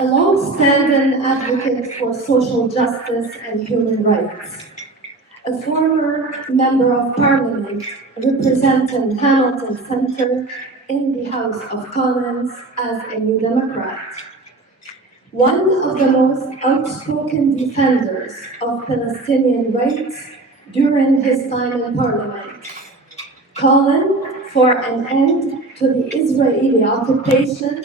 a long-standing advocate for social justice and human rights, a former Member of Parliament representing Hamilton Centre in the House of Commons as a New Democrat, one of the most outspoken defenders of Palestinian rights during his time in Parliament, calling for an end to the Israeli occupation,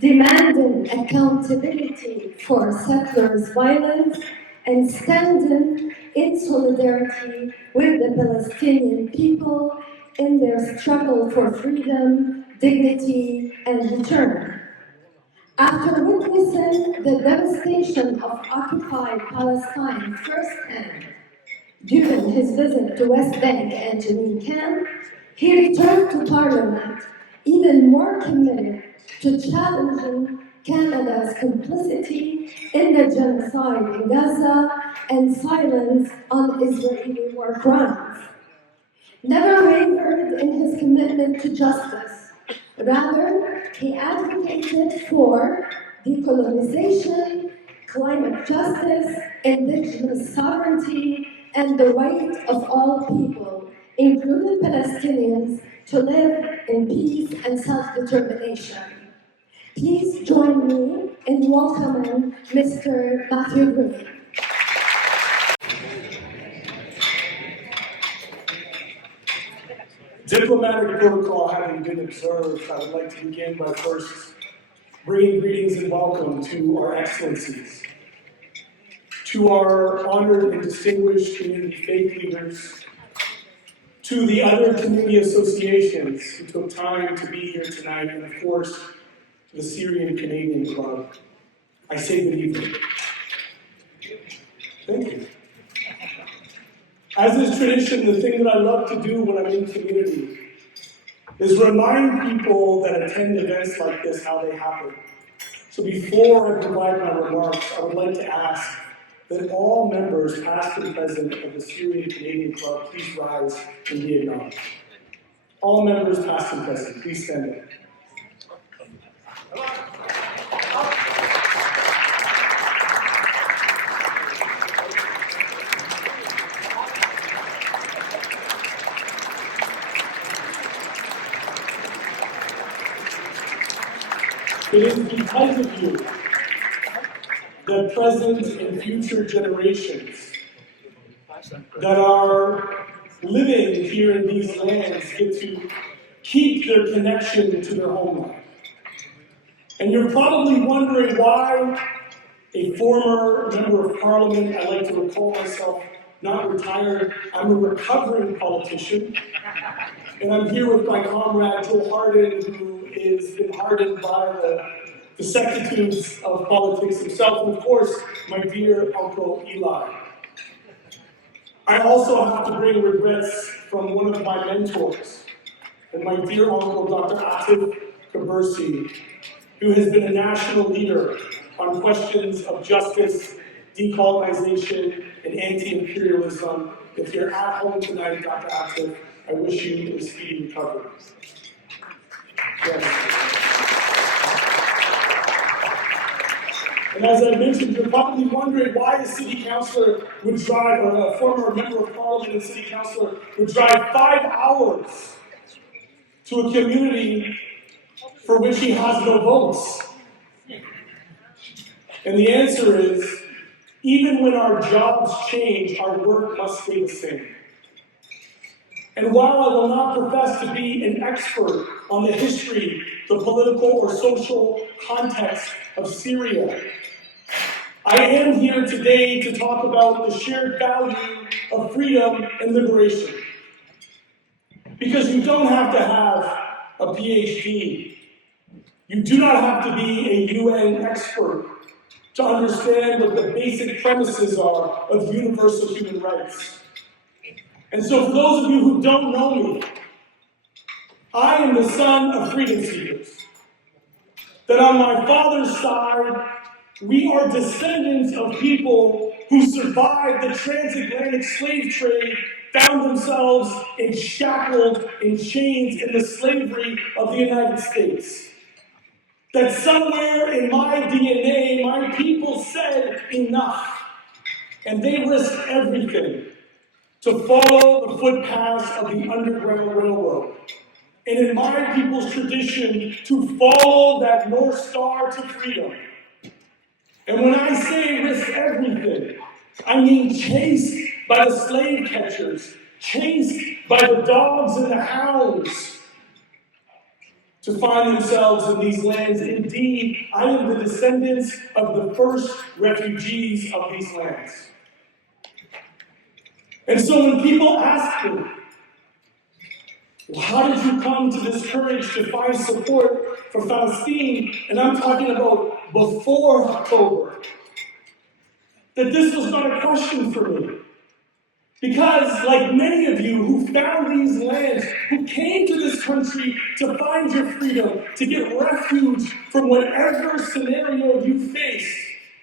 demanding accountability for settlers' violence, and standing in solidarity with the Palestinian people in their struggle for freedom, dignity, and return. After witnessing the devastation of occupied Palestine firsthand during his visit to West Bank and Jenin camp, he returned to Parliament even more committed to challenging Canada's complicity in the genocide in Gaza and silence on Israeli war crimes. Never wavered in his commitment to justice. Rather, he advocated for decolonization, climate justice, indigenous sovereignty, and the right of all people, including Palestinians, to live in peace and self-determination. Please join me in welcoming Mr. Matthew Green. Diplomatic protocol having been observed, I would like to begin by first bringing greetings and welcome to our excellencies, to our honored and distinguished community faith leaders, to the other community associations who took time to be here tonight, and of course, to the Syrian Canadian Club. I say good evening. Thank you. As is tradition, the thing that I love to do when I'm in community is remind people that attend events like this how they happen. So before I provide my remarks, I would like to ask that all members, past and present, of the Syrian Canadian Club, please rise and be acknowledged. All members, past and present, please stand up. It is because of you that present and future generations that are living here in these lands get to keep their connection to their homeland. And you're probably wondering why a former member of parliament, I like to recall myself not retired, I'm a recovering politician, and I'm here with my comrade Joe Hardin, who has been hardened by the vicissitudes of politics himself, and of course, my dear Uncle Eli. I also have to bring regrets from one of my mentors, and my dear uncle, Dr. Atif Kabersi, who has been a national leader on questions of justice, decolonization, and anti-imperialism. If you're at home tonight, Dr. Atif, I wish you a speedy recovery. Yes. And as I mentioned, you're probably wondering why a city councillor would drive, or a former member of parliament and city councillor would drive 5 hours to a community for which he has no votes. And the answer is, even when our jobs change, our work must stay the same. And while I will not profess to be an expert on the history, the political or social context of Syria, I am here today to talk about the shared value of freedom and liberation. Because you don't have to have a PhD. You do not have to be a UN expert to understand what the basic premises are of universal human rights. And so for those of you who don't know me, I am the son of freedom seekers. That on my father's side, we are descendants of people who survived the transatlantic slave trade, found themselves shackled in chains in the slavery of the United States. That somewhere in my DNA, my people said enough. And they risked everything to follow the footpaths of the Underground Railroad. And in my people's tradition, to follow that North Star to freedom. And when I say risk everything, I mean chased by the slave catchers, chased by the dogs and the hounds, to find themselves in these lands. Indeed, I am the descendants of the first refugees of these lands. And so when people ask me, well, how did you come to this courage to find support for Palestine? And I'm talking about before October. That this was not a question for me. Because, like many of you who found these lands, who came to this country to find your freedom, to get refuge from whatever scenario you faced,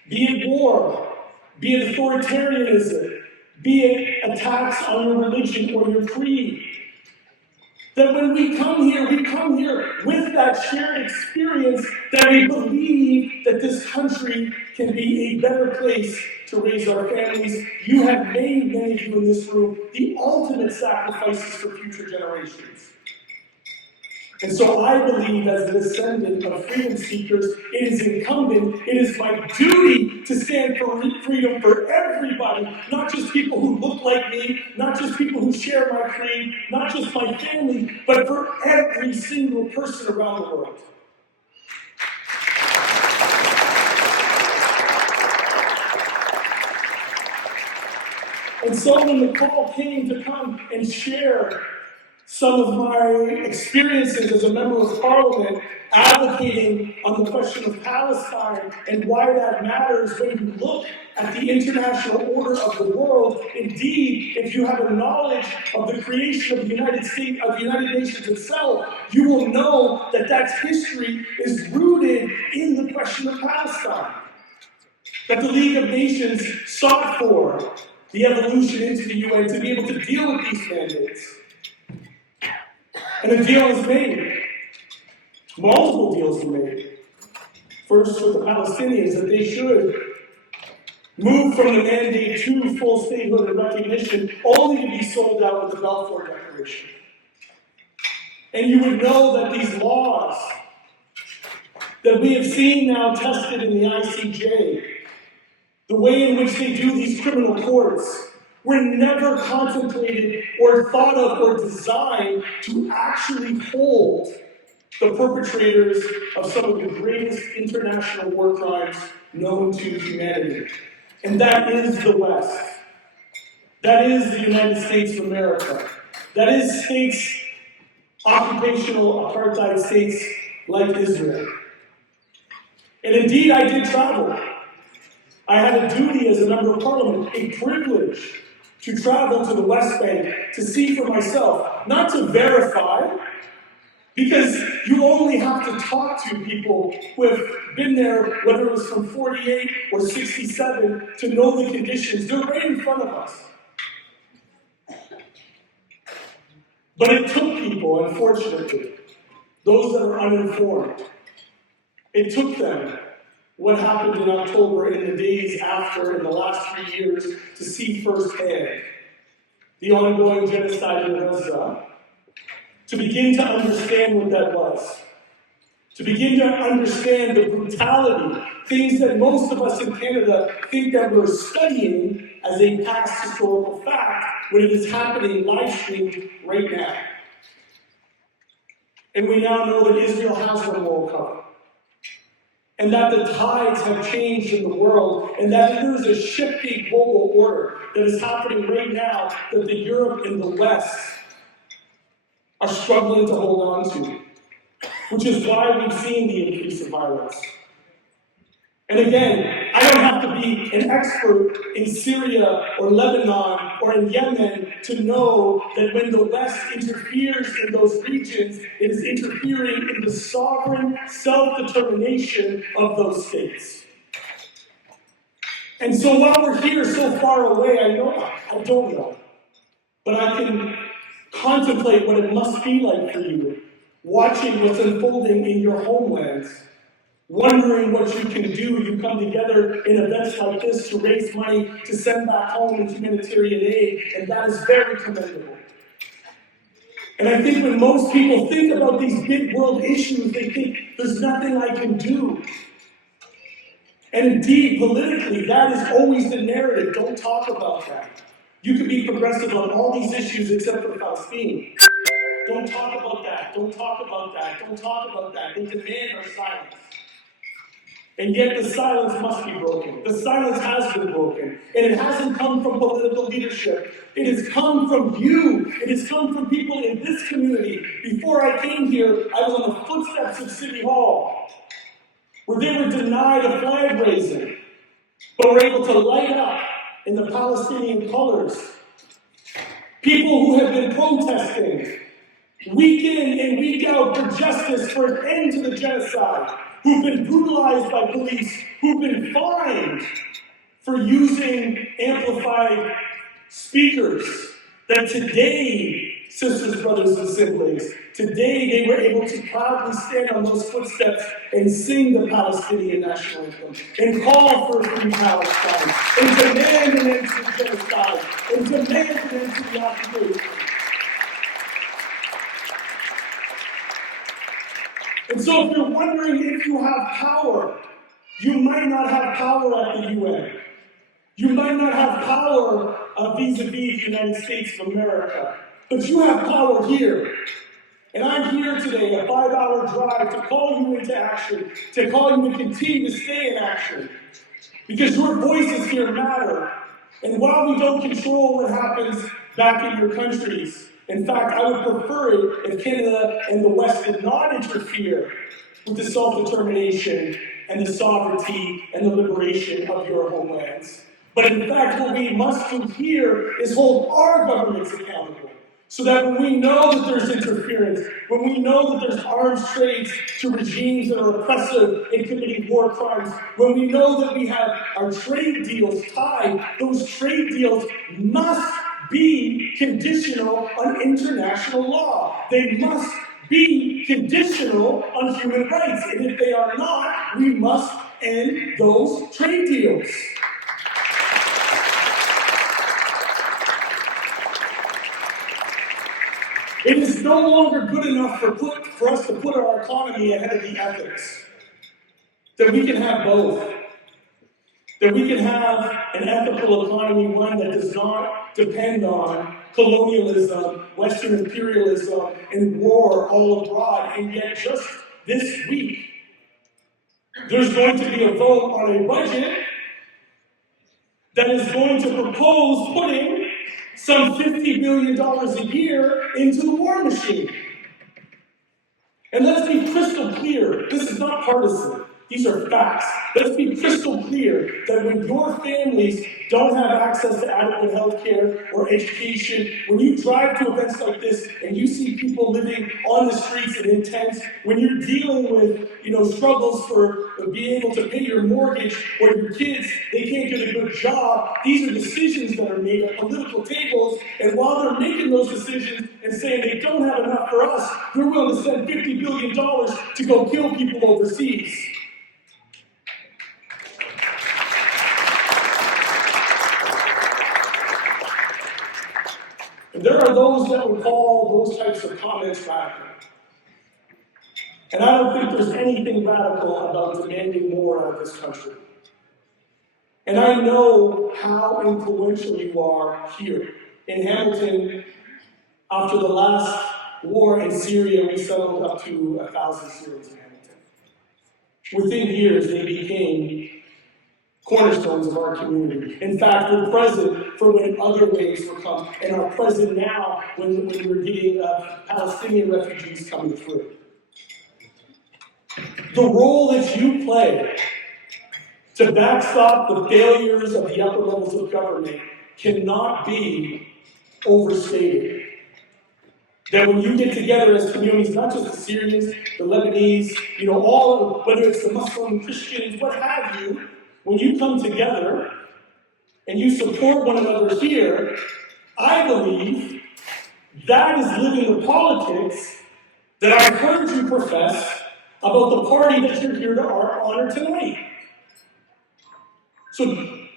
be it war, be it authoritarianism, be it attacks on your religion or your creed, that when we come here with that shared experience that we believe that this country can be a better place to raise our families. You have made, many of you in this room, the ultimate sacrifices for future generations. And so I believe, as a descendant of freedom seekers, it is incumbent, it is my duty to stand for freedom for everybody, not just people who look like me, not just people who share my creed, not just my family, but for every single person around the world. And so when the call came to come and share some of my experiences as a member of parliament advocating on the question of Palestine and why that matters when you look at the international order of the world. Indeed, if you have a knowledge of the creation of the United States, of the United Nations itself, you will know that that history is rooted in the question of Palestine. That the League of Nations sought for the evolution into the UN to be able to deal with these mandates. And a deal is made. Multiple deals were made. First with the Palestinians, that they should move from the mandate to full statehood and recognition, only to be sold out with the Balfour Declaration. And you would know that these laws that we have seen now tested in the ICJ, the way in which they do these criminal courts, were never contemplated or thought of or designed to actually hold the perpetrators of some of the greatest international war crimes known to humanity. And that is the West. That is the United States of America. That is states, occupational apartheid states like Israel. And indeed, I did travel. I had a duty as a member of parliament, a privilege, to travel to the West Bank to see for myself, not to verify, because you only have to talk to people who have been there, whether it was from 48 or 67, to know the conditions. They're right in front of us. But it took people, unfortunately, those that are uninformed, it took them what happened in October and the days after in the last 3 years to see firsthand the ongoing genocide in Gaza, to begin to understand what that was, to begin to understand the brutality, things that most of us in Canada think that we're studying as a past historical fact when it is happening live streamed right now. And we now know that Israel has no moral cover. And that the tides have changed in the world, and that there is a shifting global order that is happening right now that the Europe and the West are struggling to hold on to, which is why we've seen the increase of violence. And again, I don't have to be an expert in Syria or Lebanon or in Yemen to know that when the West interferes in those regions, it is interfering in the sovereign self-determination of those states. And so while we're here so far away, I don't know, but I can contemplate what it must be like for you, watching what's unfolding in your homelands, wondering what you can do. You come together in events like this to raise money to send back home in humanitarian aid, and that is very commendable. And I think when most people think about these big world issues, they think there's nothing I can do. And indeed, politically, that is always the narrative. Don't talk about that. You can be progressive on all these issues except for Palestine. Don't talk about that. Don't talk about that. Don't talk about that. They demand our silence. And yet the silence must be broken. The silence has been broken. And it hasn't come from political leadership. It has come from you. It has come from people in this community. Before I came here, I was on the footsteps of City Hall, where they were denied a flag raising, but were able to light up in the Palestinian colors. People who have been protesting week in and week out for justice, for an end to the genocide, who've been brutalized by police, who've been fined for using amplified speakers, that today, sisters, brothers, and siblings, today they were able to proudly stand on those footsteps and sing the Palestinian national anthem, and call for a free Palestine, and demand an end to the genocide, and demand an end to the occupation. And so if you're wondering if you have power, you might not have power at the UN. You might not have power vis-a-vis the United States of America. But you have power here. And I'm here today, a 5-hour drive, to call you into action, to call you to continue to stay in action. Because your voices here matter. And while we don't control what happens back in your countries, in fact, I would prefer it if Canada and the West did not interfere with the self-determination and the sovereignty and the liberation of your homelands. But in fact, what we must do here is hold our governments accountable, so that when we know that there's interference, when we know that there's arms trades to regimes that are oppressive and committing war crimes, when we know that we have our trade deals tied, those trade deals must be conditional on international law. They must be conditional on human rights. And if they are not, we must end those trade deals. It is no longer good enough for us to put our economy ahead of the ethics. That we can have both. That we can have an ethical economy, one that does not depend on colonialism, Western imperialism, and war all abroad. And yet just this week, there's going to be a vote on a budget that is going to propose putting some $50 billion a year into the war machine. And let's be crystal clear, this is not partisan. These are facts. Let's be crystal clear that when your families don't have access to adequate health care or education, when you drive to events like this and you see people living on the streets and in tents, when you're dealing with struggles for being able to pay your mortgage or your kids, they can't get a good job, these are decisions that are made at political tables, and while they're making those decisions and saying they don't have enough for us, they're willing to spend $50 billion to go kill people overseas. And there are those that would call those types of comments radical. And I don't think there's anything radical about demanding more out of this country. And I know how influential you are here. In Hamilton, after the last war in Syria, we settled up to 1,000 Syrians in Hamilton. Within years, they became cornerstones of our community. In fact, we're present for when other waves will come, and are present now when we're getting Palestinian refugees coming through. The role that you play to backstop the failures of the upper levels of government cannot be overstated. That when you get together as communities, not just the Syrians, the Lebanese, all of, whether it's the Muslim, Christians, what have you, when you come together and you support one another here, I believe that is living the politics that I've heard you profess about the party that you're here to honor tonight. So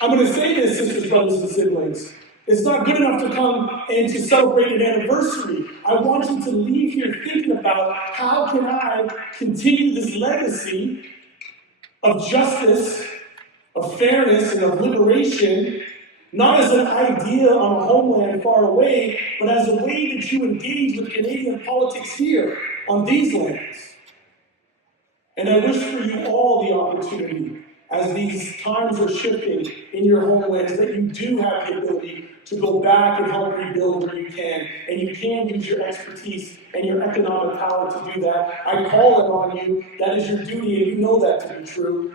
I'm going to say this, sisters, brothers, and siblings. It's not good enough to come and to celebrate an anniversary. I want you to leave here thinking about how can I continue this legacy of justice, of fairness, and of liberation, not as an idea on a homeland far away, but as a way that you engage with Canadian politics here on these lands. And I wish for you all the opportunity, as these times are shifting in your homelands, that you do have the ability to go back and help rebuild where you can. And you can use your expertise and your economic power to do that. I call it on you. That is your duty, and you know that to be true.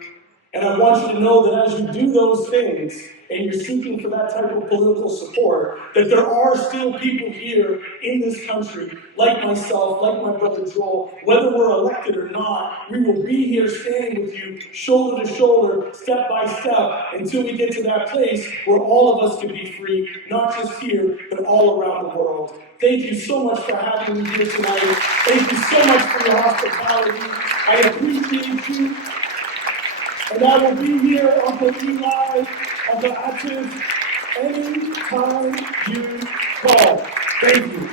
And I want you to know that as you do those things, and you're seeking for that type of political support, that there are still people here in this country, like myself, like my brother Joel, whether we're elected or not, we will be here standing with you, shoulder to shoulder, step by step, until we get to that place where all of us can be free, not just here, but all around the world. Thank you so much for having me here tonight. Thank you so much for your hospitality. I appreciate you. And I will be here Uncle Eli, Uncle Atif, anytime you call. Thank you.